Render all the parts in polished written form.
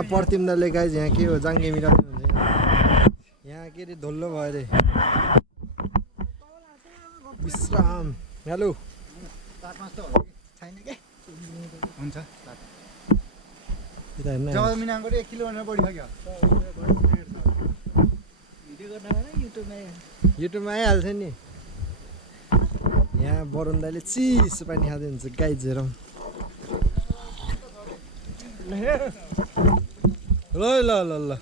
यहाँ प्रतिमदाले गाइज यहाँ के हो जाङ्गे मिलाउने हुन्छ यहाँ के अरे धोल्लो भयो अरे विश्राम हेलो छैन के हुन्छ यता हेर्न मिनाको 1 किलोमिटर बढी भयो युट्युबमा आइहाल्छ नि यहाँ वरुण दाइले चिसो पानी खाँदै हुन्छ गाइज हेरौँ ल ल ल ल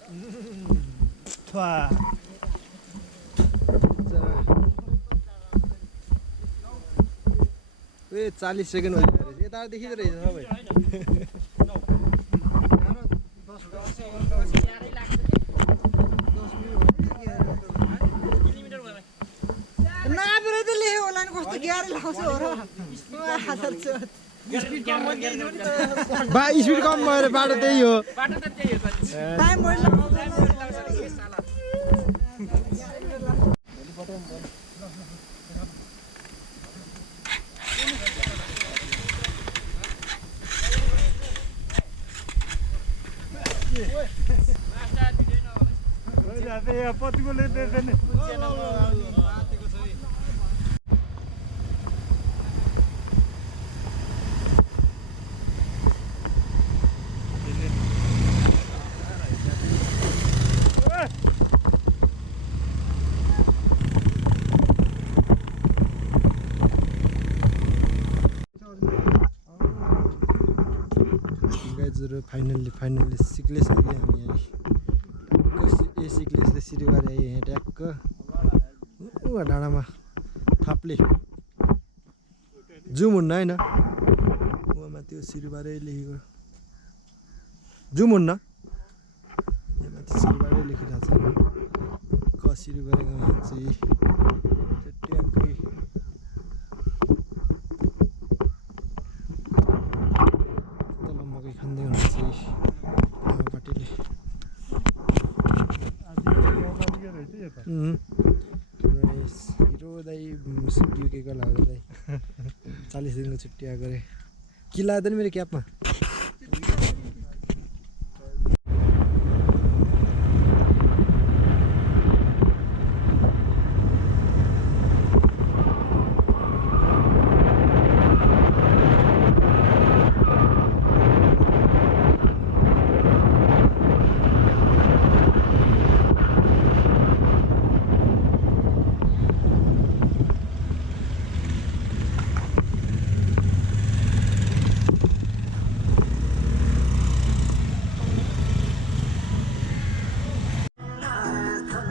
ए 40 सेकेन्ड भयो यता देखिँदो रहेछ सबै स्पिड कम भएर बाटो त्यही हो फाइनल्ली सिक्लेस आइयो हामी यहाँ ए सिक्लेसले सिरुबारी आयो यहाँ ट्याक्क डाँडामा थाप्ले जुम हुन्न होइन उहाँमा त्यो सिरुबारी लेखेको जुम हुन्न यहाँ माथि सिरुबारी लेखिरहेको छ सिरुबारीको यहाँ चाहिँ ट्याक्कै खाँदै हुनुहुन्छ आमापाटीले हिरो दाइ छुट्टी के गर्ला हो दाइ 40 दिनको छुट्टी आएको अरे कि लाग्दैन मेरो क्यापमा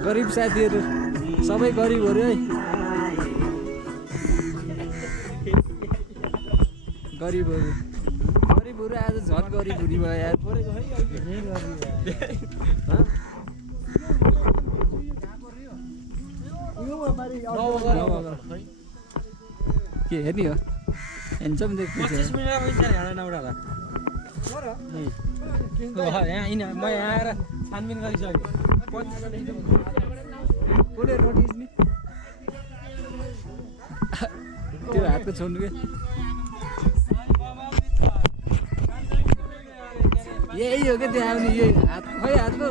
गरिब साथीहरू सबै गरिबहरू है गरिबहरू आज झन् गरिबुरी भयो यार के हेर्ने हो हेन्छम देख्छु 25 मिनेट म यहाँ आएर छानबिन गरिसकेँ त्यो हातको छोड्नु के यही हो क्या त्यहाँ आउने यही हात खै हातको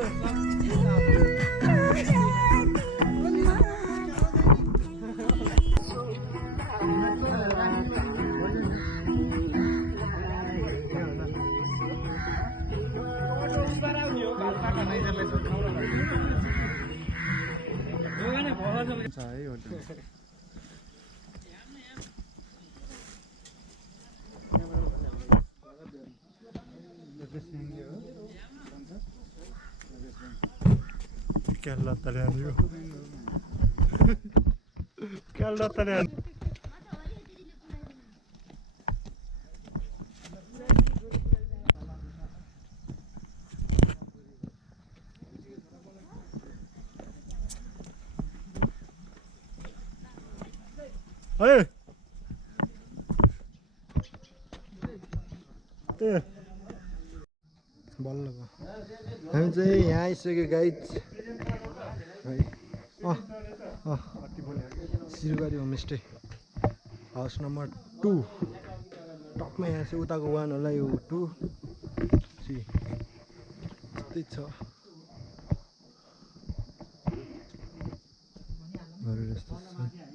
Kalla italiano. Kalla italiano. Hey. बल्ल हामी चाहिँ यहाँ आइसक्यो guide Sirubari homestay house number 2 टपमा यहाँ चाहिँ उताको 1 होला यो 2 3 यस्तै छ घरहरू यस्तो छ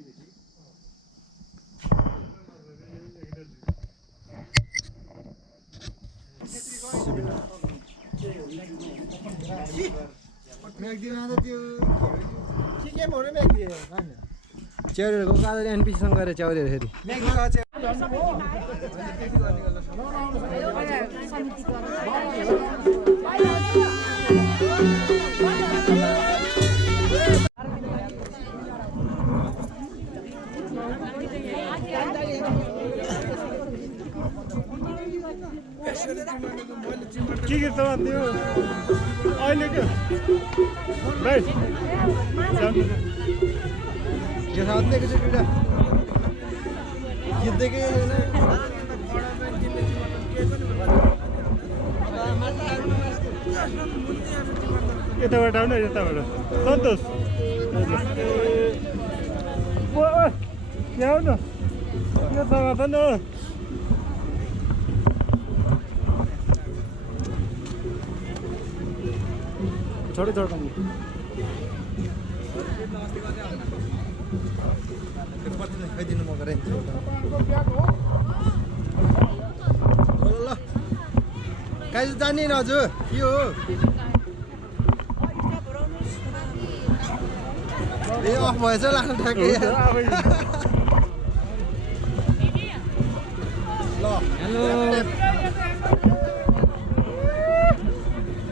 च्याउरीहरू गएको आज एनपिसीसँग गएर च्याउरीहरू फेरि के सामान दियो अहिले के भाइ यो साथ दिएको छ दुइटा जित्दैकै यताबाट आउनु यताबाट सन्तोष यहाँ आउनु यो समाधान हो छोटो छोटो खाइदिनु म गरेँ ल काहीँ जाने न हजुर के हो ए अफ भएछ लाग्नु ठ्याक्कै ल हेलो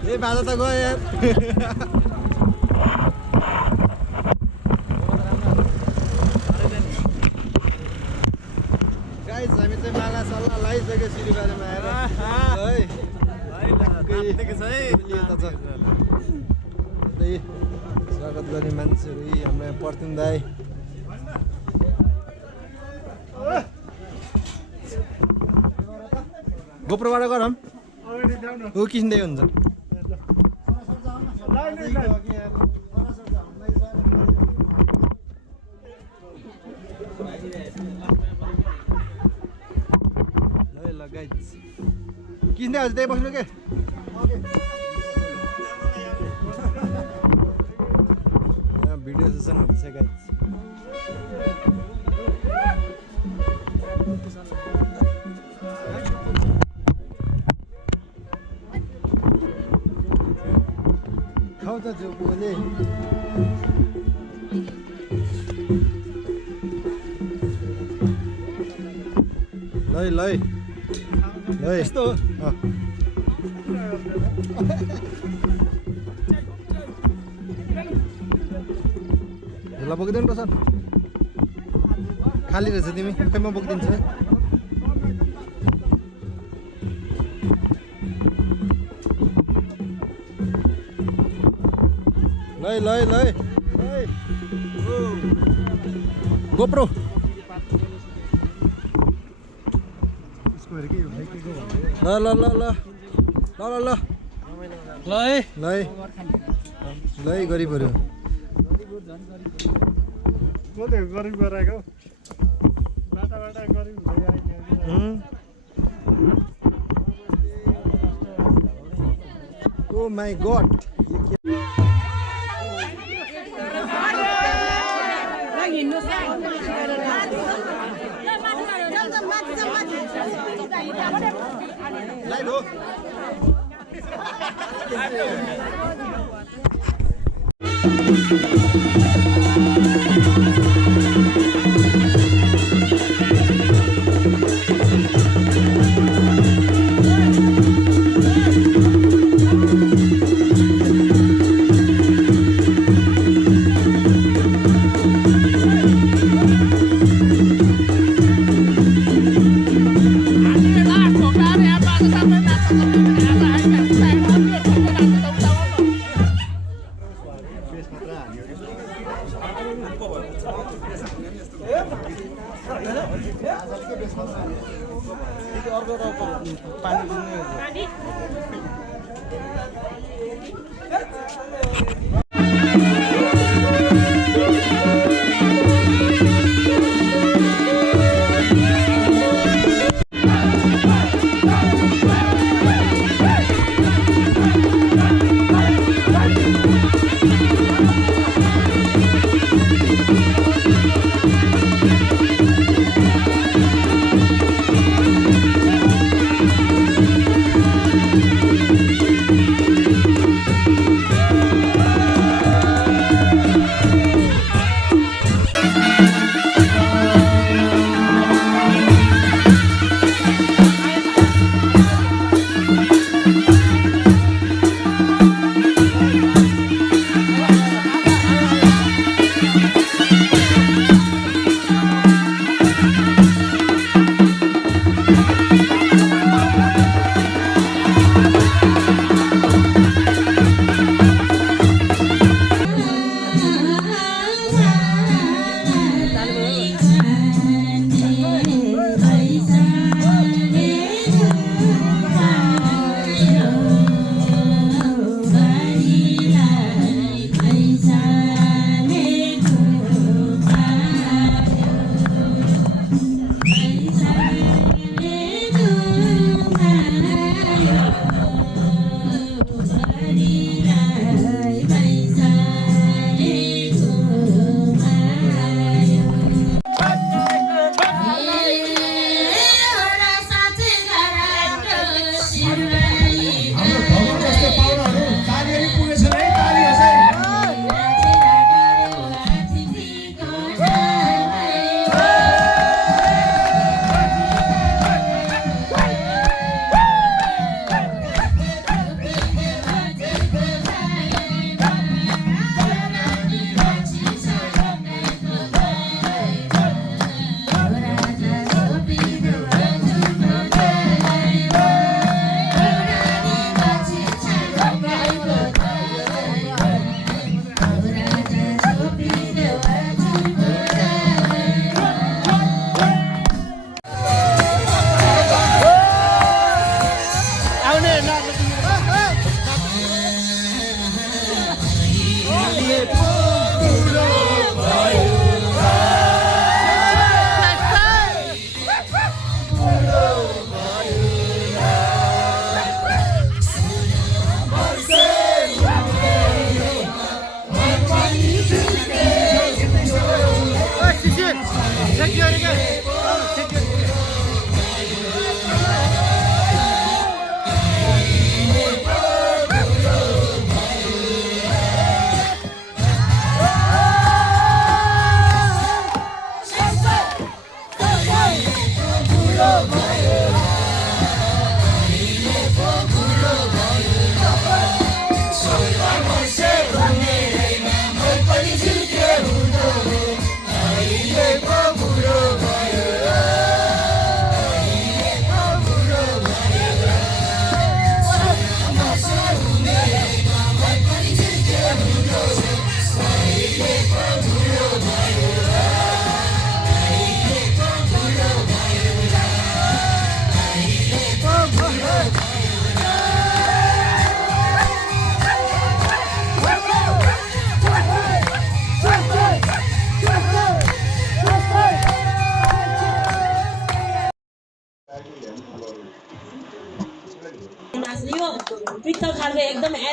ए बाजा त गयो यार गाइस हामी चाहिँ माला सल्लाह लगाइसक्यो सिरिबारीमा आएर है स्वागत गर्ने मान्छेहरू यी हाम्रो यहाँ पर्थिन दाई गोप्रोबाट गरौँ ऊ किन्दै हुन्छ ल गाइस किन्दै हजुर त्यही बस्नु के यहाँ भिडियो सेसन हुन्छ गाइस खाउँछ जो बोले ल यस्तो ल बोकिदिनु पर्छ खाली रहेछ तिमी खै म बोकिदिन्छु है ल गोप्रो ल गरिबहरू गरिब गराएको बाटाबाट गरिब हुँदै आइदियो ओ माई गॉड लाइभ हो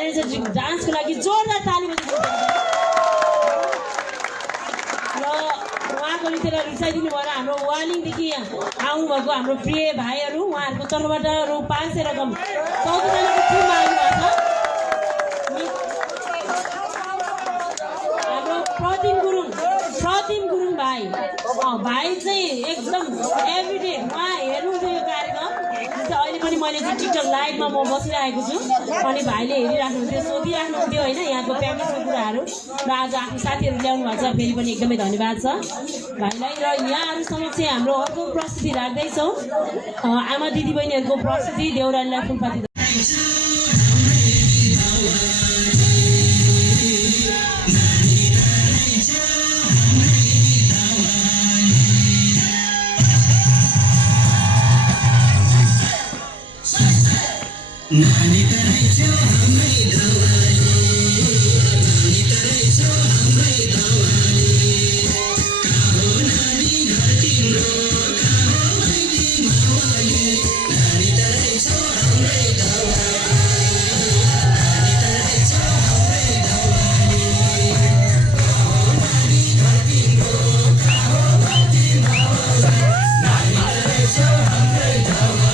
रहेछ डान्सको लागि जोरदार ताली बजाउनु र उहाँको नृत्यलाई रुचाइदिनु भएर हाम्रो वालिङदेखि आउनुभएको हाम्रो प्रिय भाइहरू उहाँहरूको तर्फबाट रु 500 रकम 14 जनाको टिम आउनु भएको छ हाम्रो प्रतिम गुरुङ भाइ भाइ चाहिँ एकदम एभ्रिडे उहाँ हेर्नुहुन्छ यो कार्यक्रम अहिले पनि मैले चाहिँ टिकटक लाइभमा म बसिरहेको छु अनि भाइले हेरिराख्नुहुन्थ्यो सोधिराख्नुहुन्थ्यो होइन यहाँको प्र्याक्टिसको कुराहरू र आज आफ्नो साथीहरू ल्याउनु भएको छ फेरि पनि एकदमै धन्यवाद छ भाइलाई र यहाँहरू समक्ष हाम्रो अर्को प्रस्तुति राख्दैछौँ आमा दिदीबहिनीहरूको प्रस्तुति देउरालीलाई फुलपाती नानी तरै छौ हाम्रै दवाली नानी तरै छौ हाम्रै दवाली काहो नानी घर तिम्रो काहो मैली मावली नानी तरै छौ हाम्रै दवाली नानी तरै छौ हाम्रै दवाली काहो नानी घर तिम्रो काहो मैली मावली नानी तरै छौ हाम्रै दवाली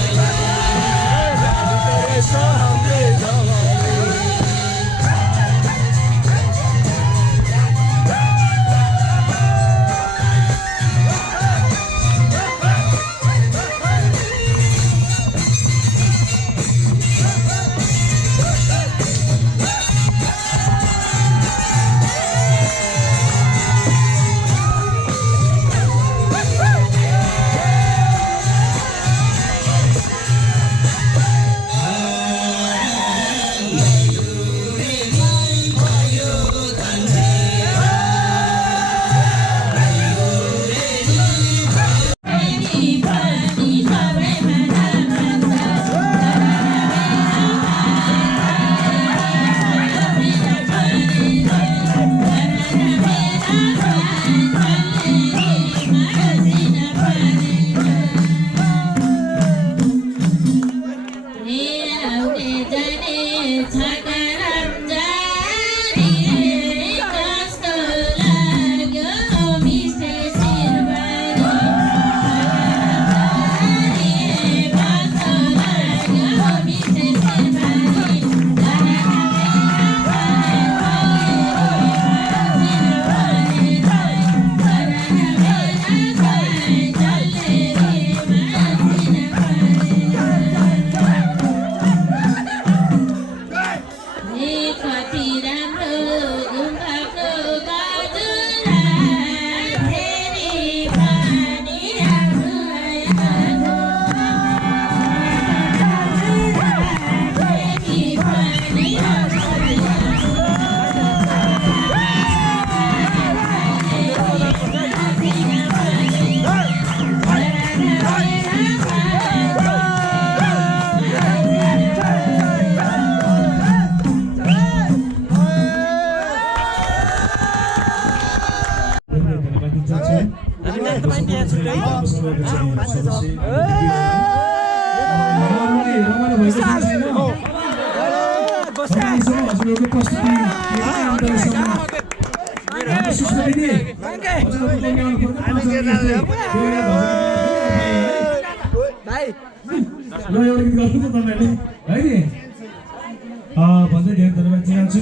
भन्दै धेरै धन्यवाद दिन्छु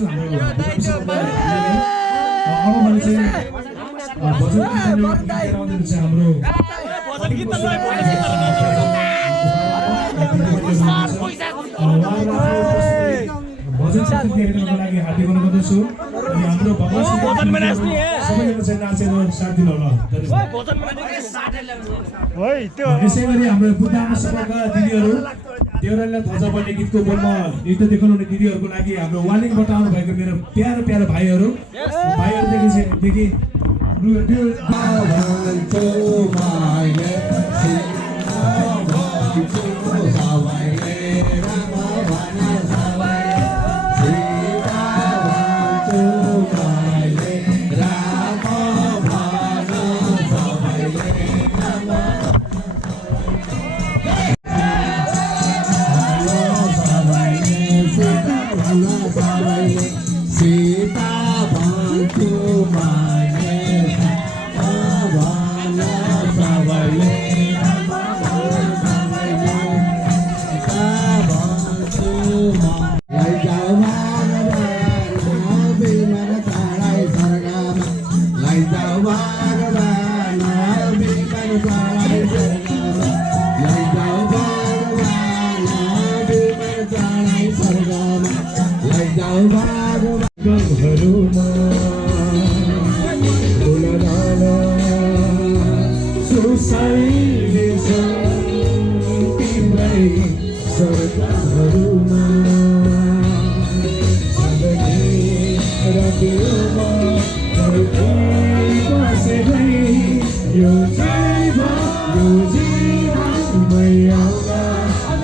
भजन संगीतको लागि हार्दिक अनुरोध गर्दछु अनि हाम्रो भगवान सबैजना चाहिँ नाचेर साथ दिनु होला यसै गरी हाम्रो बुद्धामा सभाका दिदीहरू देउरालीलाई ध्वजा बन्ने गीतको बोलमा नृत्य देखाउनुहुने दिदीहरूको लागि हाम्रो वालिङबाट आउनु भएको मेरो प्यारो प्यारो भाइहरूदेखि Bye. आइदिन्छन् तिम्रै सरकारहरूमा जिन्दगी रातिमा धरती बसेरै यो जीवनमै आउला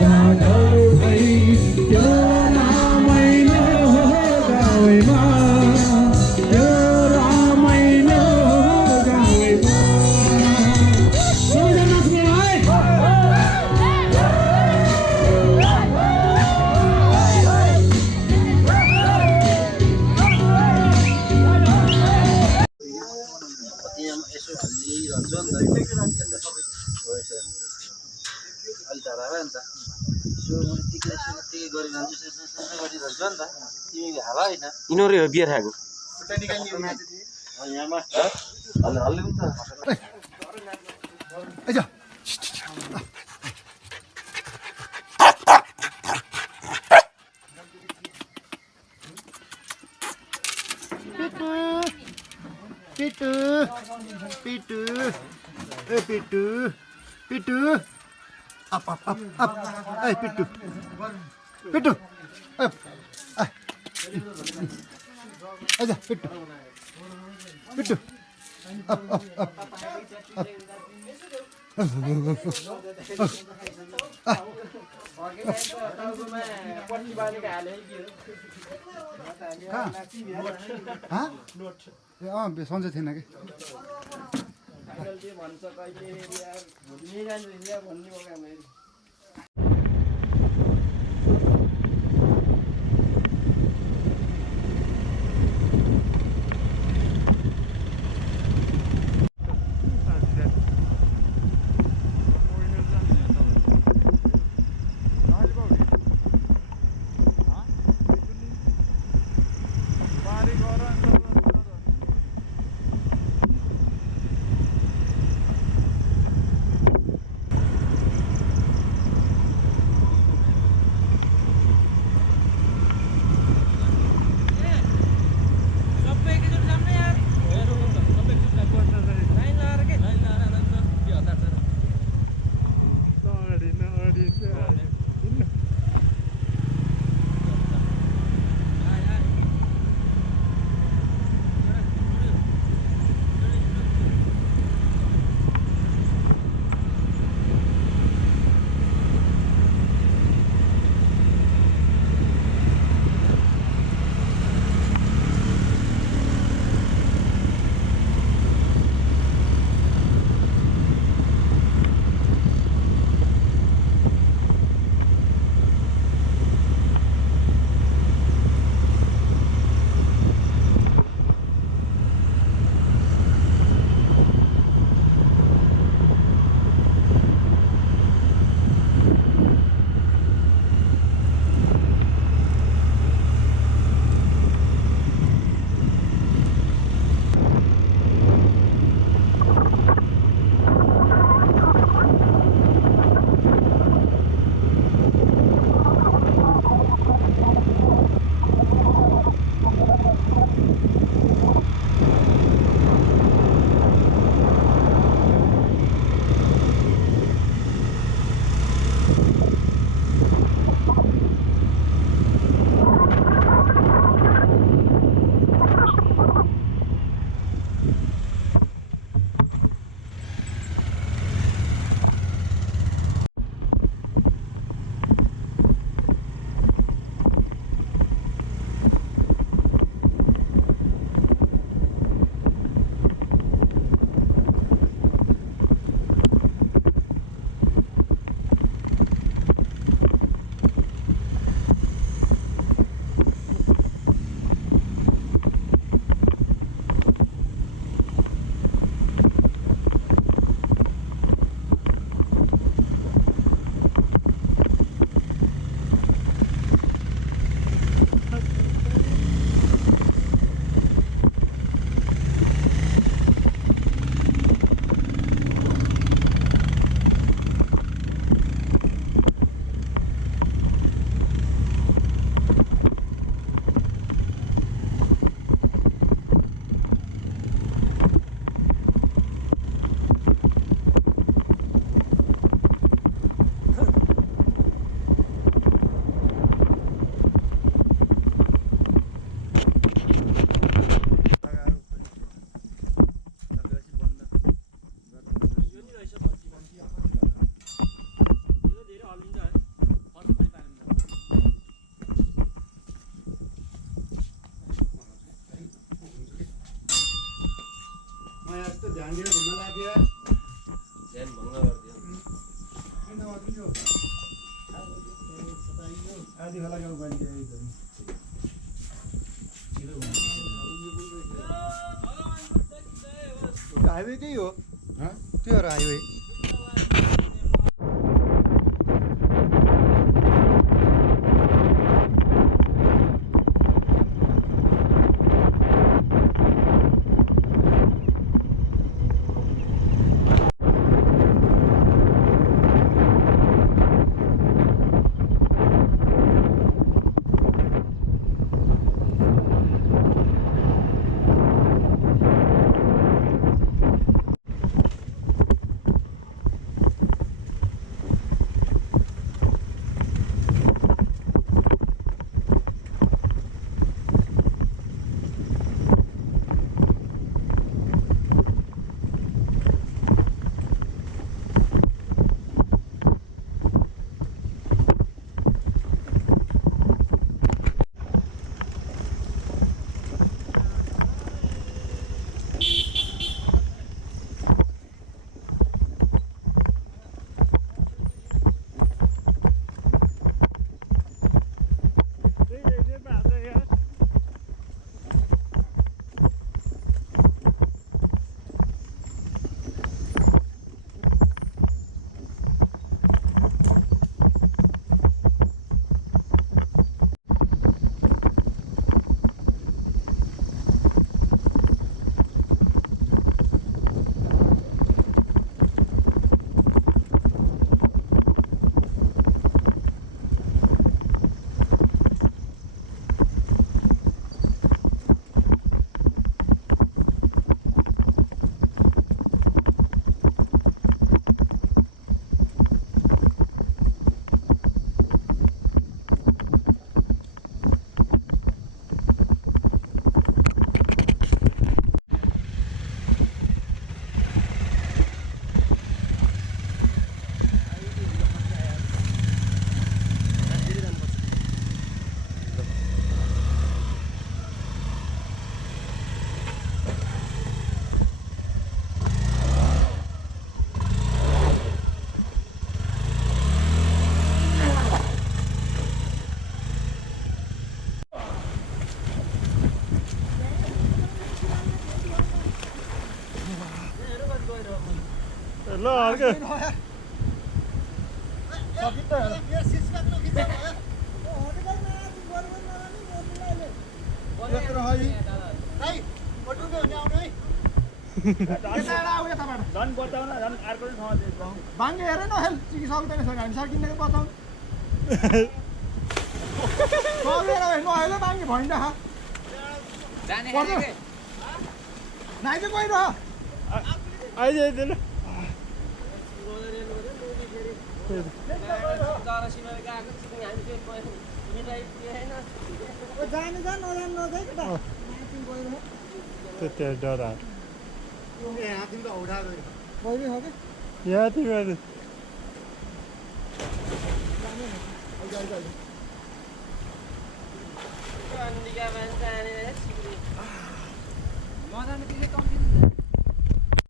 बाटोमै त्यो रमाइलो गाउँमा त्यो रमाइलो गाउँमा सबैजना नाच्नु है यसो हालिरहन्छ नि त अलि टाढा भयो नि त यसो यत्तिकै गरिरहन्छु गरिरहन्छ नि त तिमी हाल होइन यिनीहरू बियर खाएको यहाँमा हल्ले नि त आइज पिटु पिटु ए पिटु पिटु अप अप अप अप ए पिटु पिटु अप आइज पिटु पिटु अप अप अप ए सन्चै थिएन कि यस्तो ध्यान दिएर घुम्न लाग्यो ध्यान भङ्ग गरिदियो आधी बेला गाउँ गइदियो हाइवे त्यही हो त्यो हो हाइवे ल अर्को बाङ्गे हेरेन सिकिसक्दैन हामी सकिँदैन बताउँ नहेलो बाङ्गे भइन्छ नाइ चाहिँ गइरह आइदिएन जाने जा नजानु नजाइ त्यो डरा यहाँ तिम्रो औडा गयो यहाँ तिमीहरू मजाले